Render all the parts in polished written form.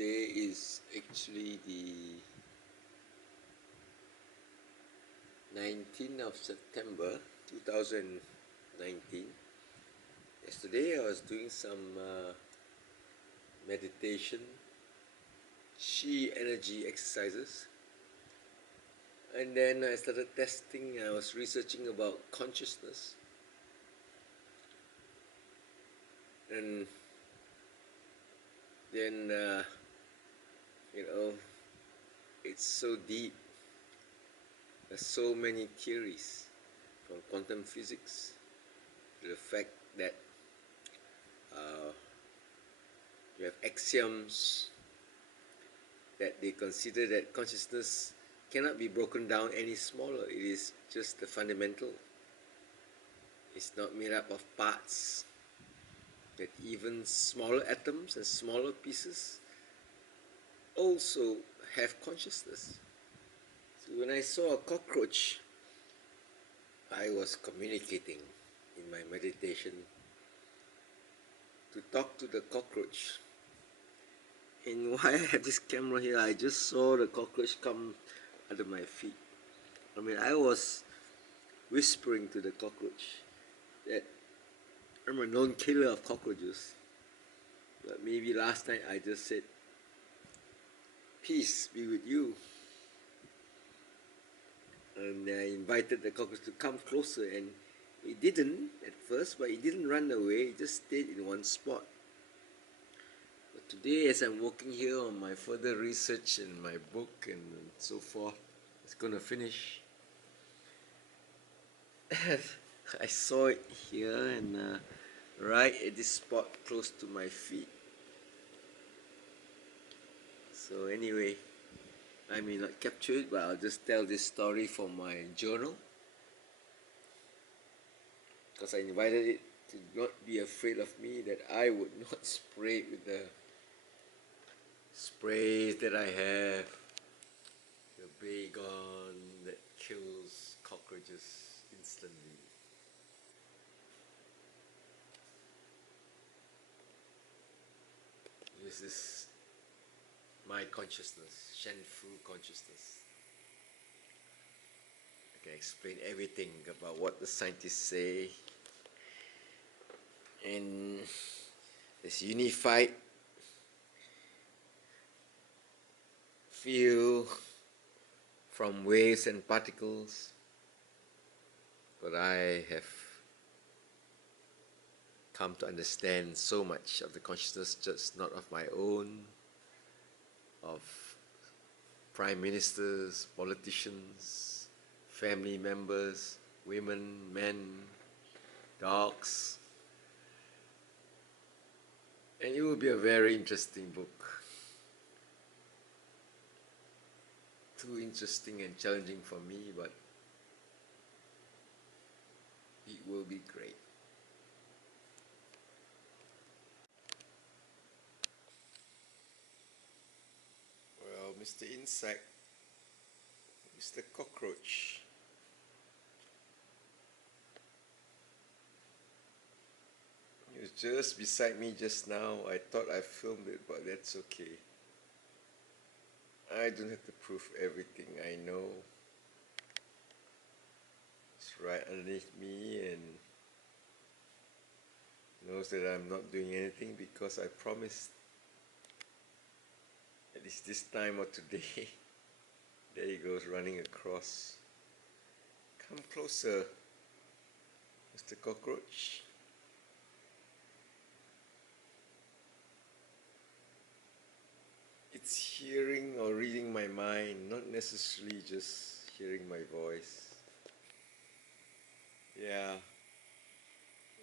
Today is actually the 19th of September 2019. Yesterday I was doing some meditation, chi energy exercises, and then I started testing. I was researching about consciousness, and then you know it's so deep. There's so many theories, from quantum physics to the fact that you have axioms that they consider that consciousness cannot be broken down any smaller. It is just the fundamental. It's not made up of parts, that even smaller atoms and smaller pieces also have consciousness. So when I saw a cockroach, I was communicating in my meditation to talk to the cockroach. And why I have this camera here, I just saw the cockroach come under my feet. I was whispering to the cockroach that I'm a known killer of cockroaches. But maybe last night I just said, peace be with you. And I invited the cockroach to come closer, and it didn't at first, but it didn't run away, it just stayed in one spot. But today, as I'm working here on my further research and my book and so forth, it's going to finish. I saw it here and right at this spot close to my feet. So anyway, I may not capture it, but I'll just tell this story from my journal, because I invited it to not be afraid of me, that I would not spray it with the sprays that I have, the Baygon that kills cockroaches instantly. This is my consciousness, Shen Fu consciousness. I can explain everything about what the scientists say, and this unified field from waves and particles. But I have come to understand so much of the consciousness, just not of my own, of prime ministers, politicians, family members, women, men, dogs. And it will be a very interesting book. Too interesting and challenging for me, but it will be great. Well, Mr. Insect, Mr. Cockroach, he was just beside me just now. I thought I filmed it, but that's okay. I don't have to prove everything I know. It's right underneath me and knows that I'm not doing anything, because I promised at least this time or today. There he goes, running across. Come closer, Mr. Cockroach. It's hearing or reading my mind, not necessarily just hearing my voice. Yeah,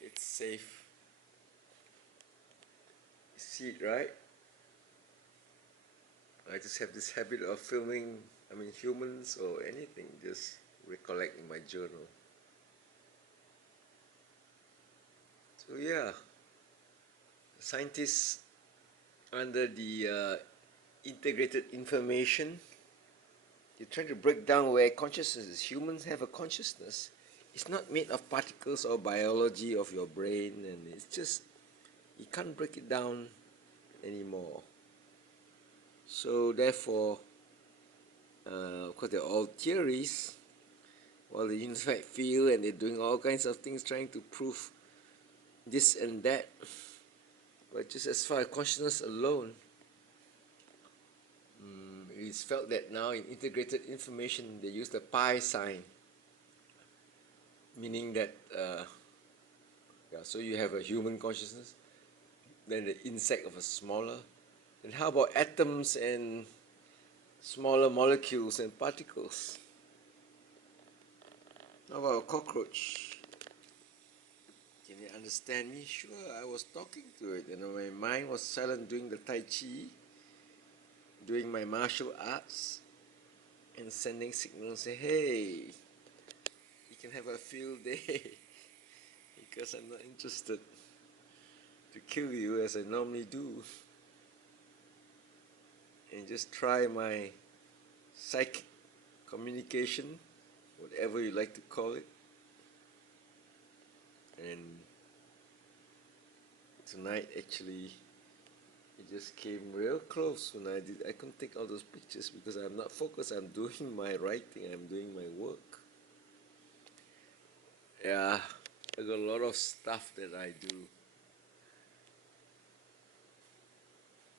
it's safe. You see it, right? I just have this habit of filming, humans or anything, just recollect in my journal. So yeah, scientists under the integrated information, they're trying to break down where consciousness is. Humans have a consciousness. It's not made of particles or biology of your brain, and it's just, you can't break it down anymore. So therefore, of course, they're all theories, while the unified field, and they're doing all kinds of things trying to prove this and that. But just as far as consciousness alone, it's felt that now in integrated information they use the pi sign, meaning that so you have a human consciousness, then the insect of a smaller, and how about atoms and smaller molecules and particles? How about a cockroach? Can you understand me? Sure, I was talking to it, and my mind was silent doing the Tai Chi, doing my martial arts, and sending signals, say, hey, you can have a field day, because I'm not interested to kill you as I normally do, and just try my psychic communication, whatever you like to call it. And tonight actually it just came real close when I couldn't take all those pictures because I'm not focused. I'm doing my writing, I'm doing my work. Yeah, I got a lot of stuff that I do.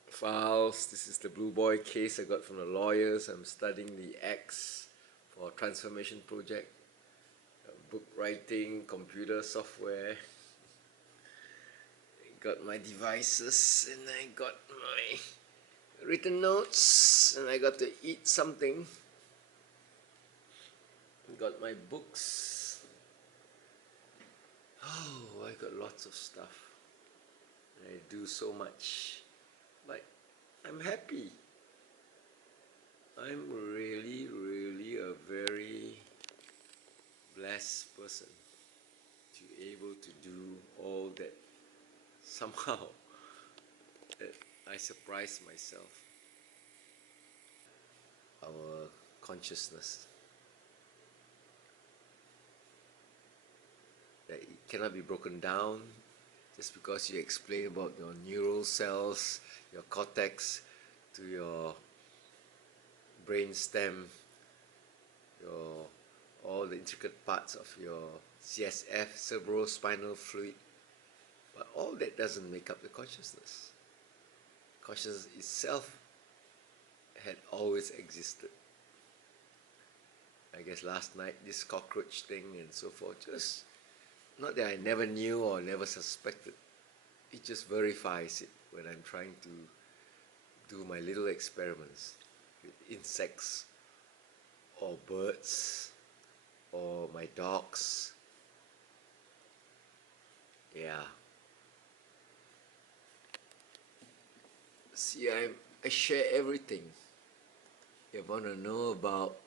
Files, this is the Blue Boy case I got from the lawyers. I'm studying the X for transformation project, book writing, computer software. I got my devices, and I got my written notes, and I got to eat something. I got my books. Oh, I got lots of stuff. I do so much, but I'm happy. I'm really, really a very blessed person to be able to do all that. Somehow that I surprise myself. Our consciousness, that it cannot be broken down just because you explain about your neural cells, your cortex, to your brain stem, your all the intricate parts of your CSF, cerebrospinal fluid. But all that doesn't make up the consciousness. Consciousness itself had always existed. I guess last night this cockroach thing and so forth, just not that I never knew or never suspected. It just verifies it when I'm trying to do my little experiments with insects or birds or my dogs. Yeah. See, I share everything. If you want to know about,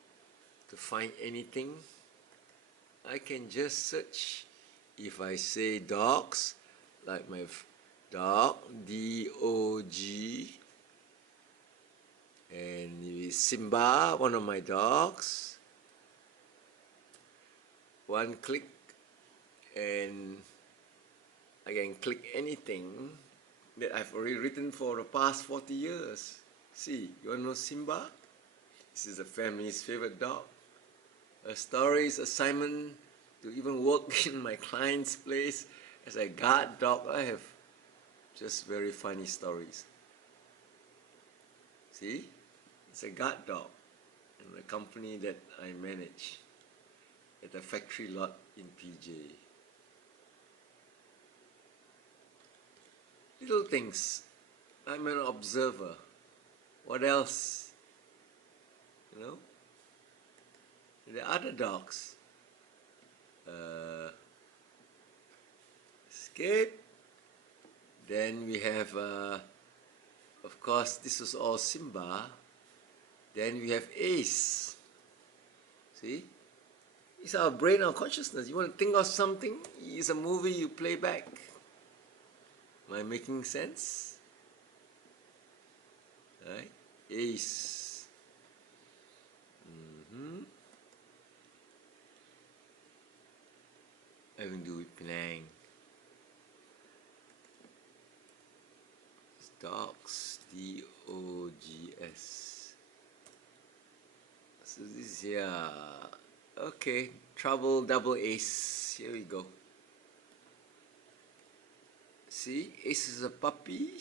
to find anything, I can just search. If I say dogs, like my dog, D-O-G, and Simba, one of my dogs, one click, and I can click anything that I've already written for the past 40 years. See, you want to know Simba? This is the family's favorite dog. A story's assignment to even work in my client's place as a guard dog. I have just very funny stories. See, it's a guard dog in the company that I manage at the factory lot in PJ. Little things. I'm an observer. What else? You know? The other dogs. Escape. Then we have, of course, this was all Simba. Then we have Ace. See? It's our brain, our consciousness. You want to think of something, it's a movie you play back. Am I making sense? Right? Ace. Having to do with Penang. Dogs, D-O-G-S. S. So this is, yeah. Okay, trouble double ace. Here we go. See, ace is a puppy.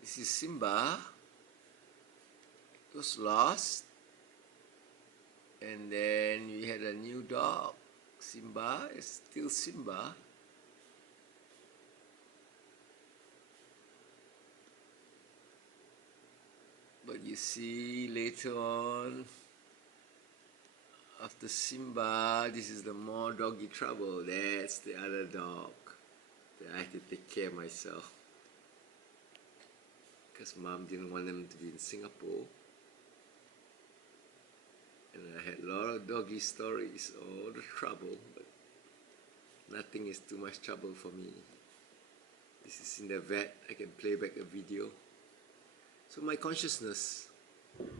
This is Simba. It was lost. And then we had a new dog. Simba is still Simba. But you see later on, after Simba, this is the more doggy trouble. That's the other dog that I had to take care of myself. Because mom didn't want them to be in Singapore. And I had a lot of doggy stories, all the trouble, but nothing is too much trouble for me. This is in the vet. I can play back a video. So my consciousness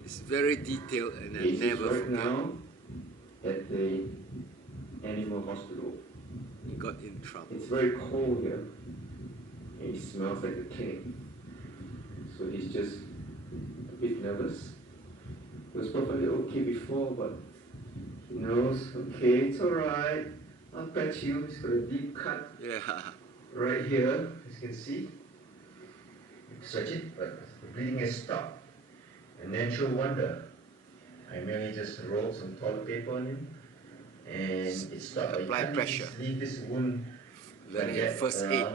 is very detailed and I never forget. Now at the animal hospital. He got in trouble. It's very cold here. And it smells like a cake. So he's just a bit nervous. He was perfectly okay before, but he knows, okay, it's alright. I'll pet you. He's got a deep cut. Yeah. Right here, as you can see. Stretch it, but the bleeding has stopped. A natural wonder. I merely just rolled some toilet paper on him, and it stopped. Apply pressure. Just leave this wound Learning like that first aid.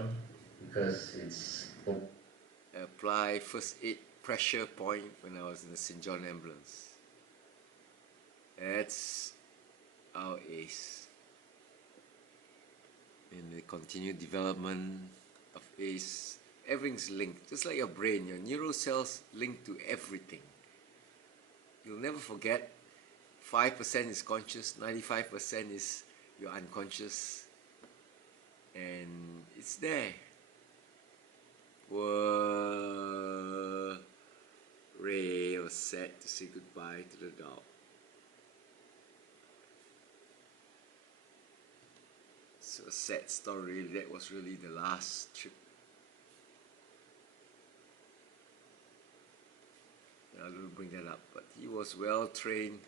because it's. Apply first aid pressure point when I was in the St. John ambulance. That's our ACE. In the continued development of ACE, everything's linked. Just like your brain, your neural cells link to everything. You'll never forget, 5% is conscious, 95% is your unconscious, and it's there. Ray was sad to say goodbye to the dog. So a sad story. That was really the last trip. I don't bring that up, but he was well trained.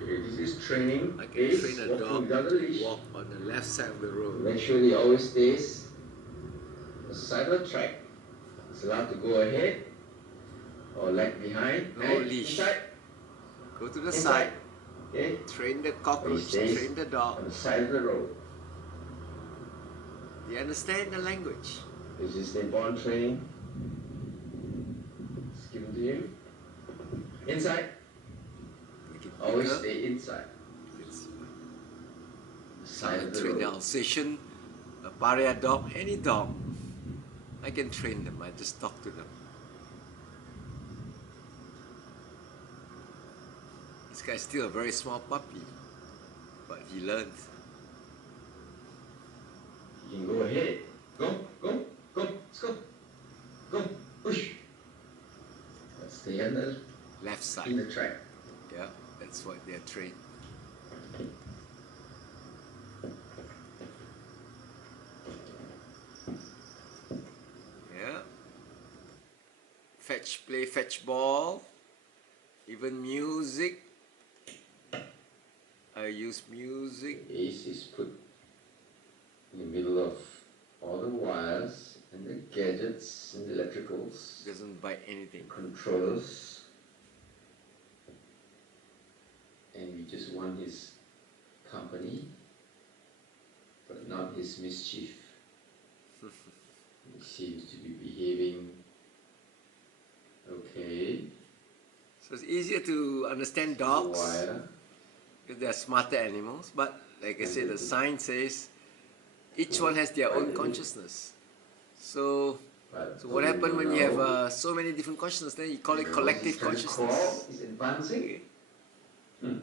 Okay, this is training. I can train a dog to walk on the left side of the road. Make sure he always stays on the side of the track. He's allowed to go ahead or lag behind. No leash. Inside. Go to the Inside. side. Okay. Train the cockroach. Train the dog. On the side of the road. You understand the language? This is newborn training. It's given to you. Inside. Always stay inside. So I train the Alsatian, a Paria dog, any dog. I can train them. I just talk to them. This guy's still a very small puppy, but he learned. You can go ahead. Go, let's go. Go, push. Let's stay on the Left side. in the track. Yeah, that's what they're trained. Yeah. Fetch, play, fetch ball. Even music. I use music. The ace is put in the middle of all the wires and the gadgets and the electricals, Doesn't bite anything. controllers, and we just want his company, but not his mischief. He seems to be behaving okay. So it's easier to understand dogs Wire. because they're smarter animals. But like I said, the sign says each one has their own consciousness. So what happens when you have so many different consciousness? Then you call it collective consciousness. He's advancing. Okay.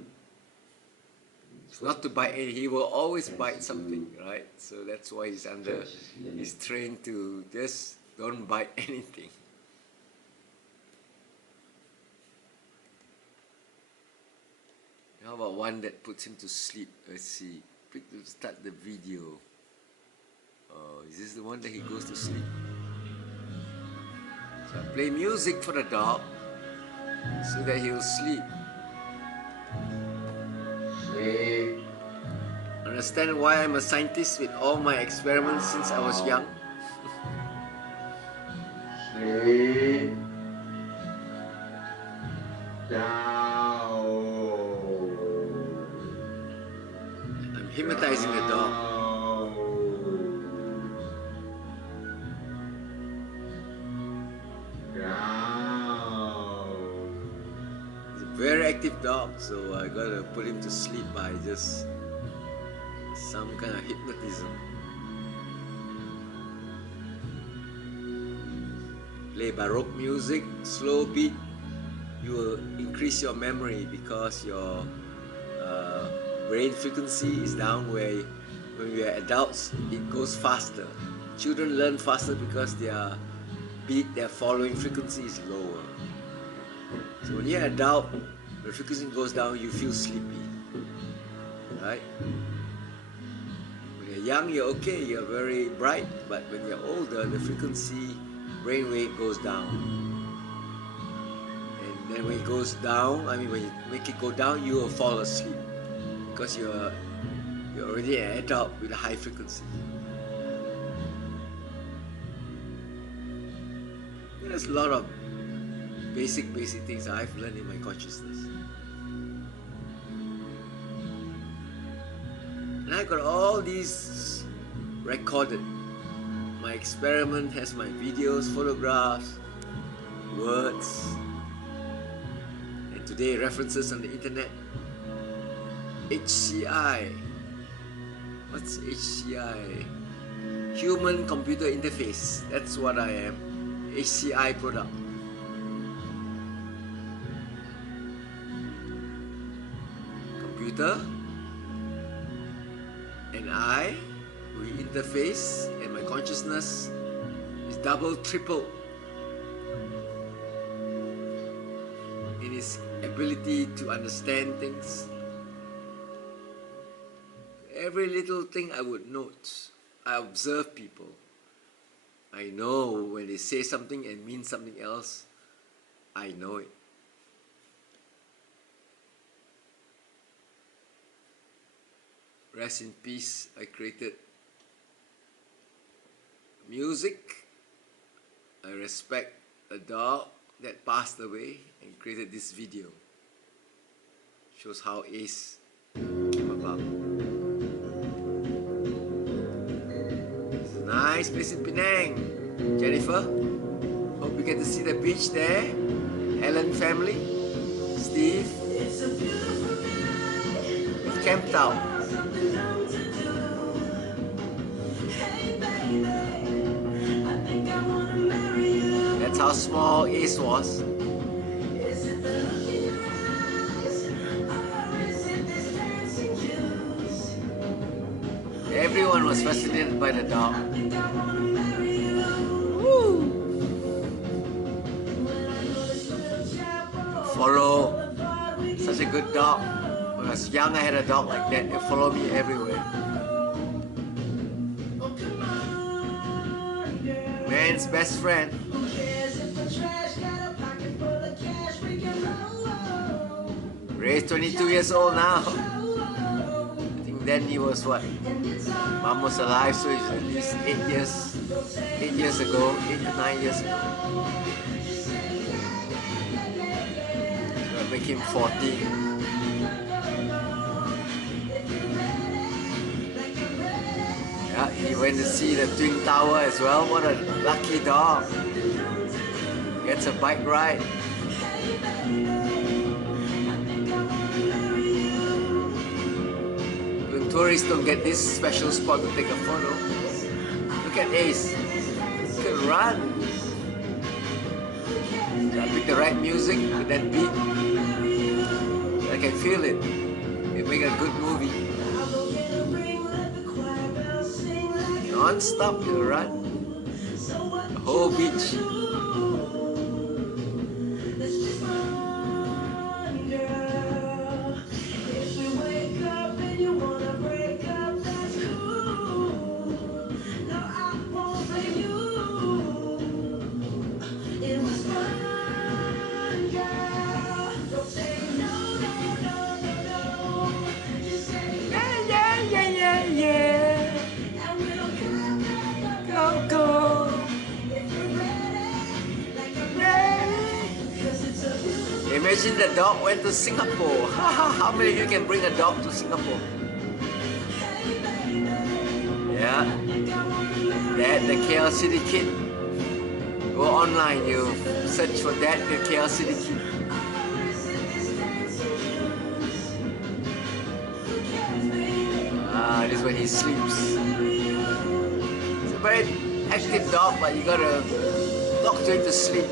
It's not to bite. He will always bite something, right? So that's why he's trained to just don't bite anything. How about one that puts him to sleep? Let's see. Click to start the video. Oh, is this the one that he goes to sleep? So I play music for the dog so that he'll sleep. Sleep. Understand why I'm a scientist with all my experiments since I was young? Sleep. Down. I'm hypnotizing the dog. He's a very active dog, so I gotta put him to sleep by just some kind of hypnotism. Play Baroque music, slow beat. You will increase your memory because your brain frequency is down where when we are adults it goes faster. Children learn faster because their beat, their following frequency is lower. So when you're an adult, the frequency goes down, you feel sleepy. Right? When you're young, you're okay, you're very bright, but when you're older, the frequency, brain wave goes down. And then when it goes down, when you make it go down, you will fall asleep because you're already an adult with a high frequency. There's a lot of basic things I've learned in my consciousness. And I got all these recorded. My experiment has my videos, photographs, words, and today references on the internet. HCI. What's HCI? Human Computer Interface. That's what I am. HCI product. Computer and we interface, and my consciousness is double, triple in its ability to understand things. Every little thing I would note. I observe people. I know when they say something and mean something else. I know it. Rest in peace. I created music. I respect a dog that passed away and created this video. Shows how Ace came about. It's a nice place in Penang. Jennifer, hope you get to see the beach there. Ellen family, Steve, we've camped out. That's how small Ace was. Everyone was fascinated by the dog. Woo! Follow such a good dog. When I was young, I had a dog like that. They follow me everywhere. Man's best friend. Ray's 22 years old now. I think then he was what? Mom was alive, so he's at least 8 years ago, 8 to 9 years ago. So I make him 14. Yeah, he went to see the Twin Tower as well. What a lucky dog. Gets a bike ride. When tourists don't get this special spot to take a photo. Look at Ace. He can run. I pick the right music with that beat. I can feel it. It make a good movie. Non-stop, you run. The whole beach. Imagine the dog went to Singapore. How many of you can bring a dog to Singapore? Yeah. Dad the KL City Kid. Go online, you search for Dad the KL City Kid. This is when he sleeps. It's a very active dog, but you gotta talk to him to sleep.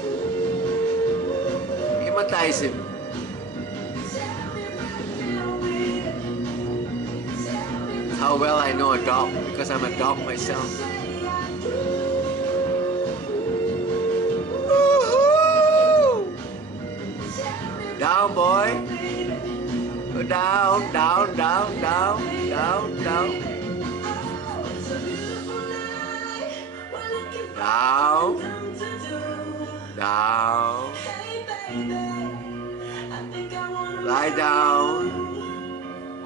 Hypnotize him. How well I know a dog, because I'm a dog myself. Woohoo! Down, boy. Go down, down, down, down, down, down. Down. Down. Lie down.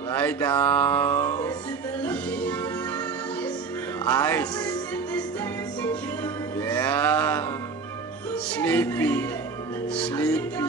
Lie down. Eyes. Yeah. Sleepy. Sleepy.